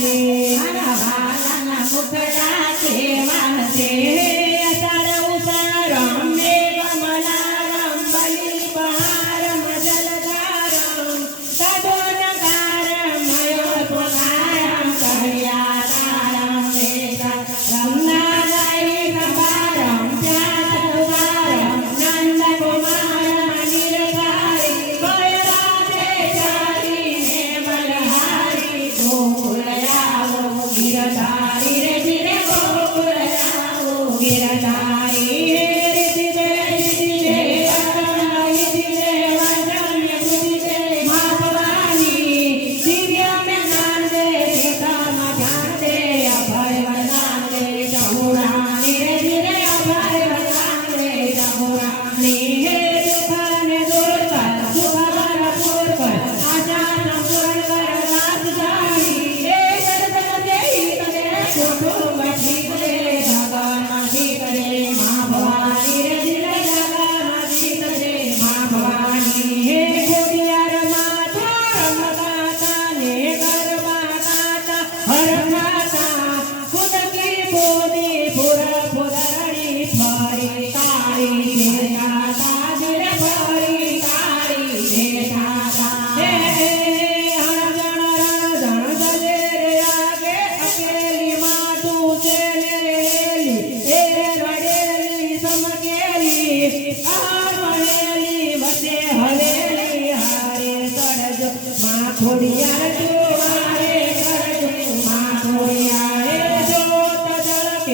Peace.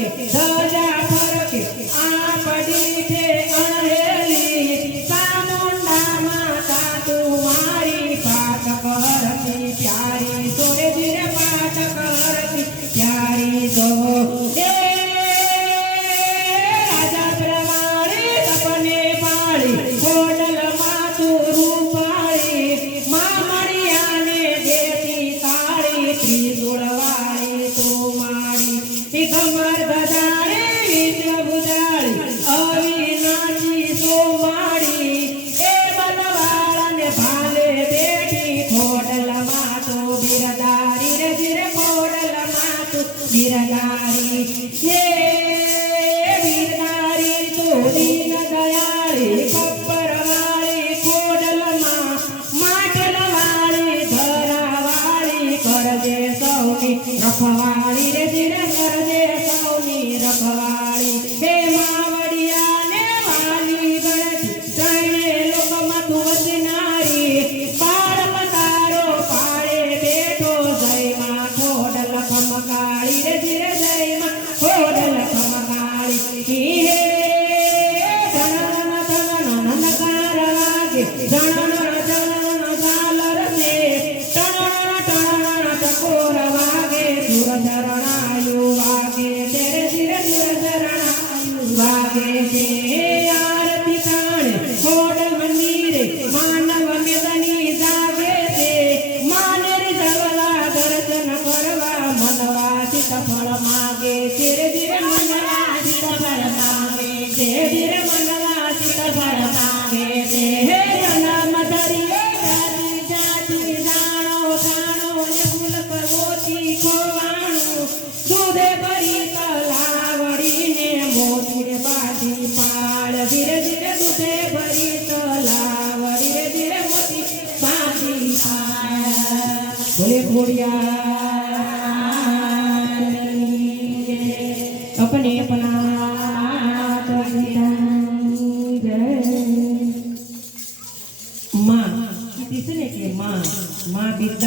જોત અવિનાશી સો એ બલવાળને ભાલે બેઠી ખોડલ તો બિરદારી રે ધીરે ખોડલ માતો બિરદારી હે બિરદારી તો દીન દયાળી કપ્પર વાળી ખોડલ માં માટલ વાળી ધરા વાળી કરજે સૌની રખવાળી. ધીરે મનવા સીતફળ માગે છે ધીરે મનવા સીતફળ માગે છે હે જન્મ ધરીએ જાતિ જાતિ જાણો જાણો ને ફૂલ કરવોથી ખોવાણું દૂધે ભરી તલાવડીને મોતીને બાંધી પાળ ધીરે ધીરે દૂધે ભરી તલાવડી રે ધીરે મોતી બાંધી પાળ ખોડિયાર বিদ্যা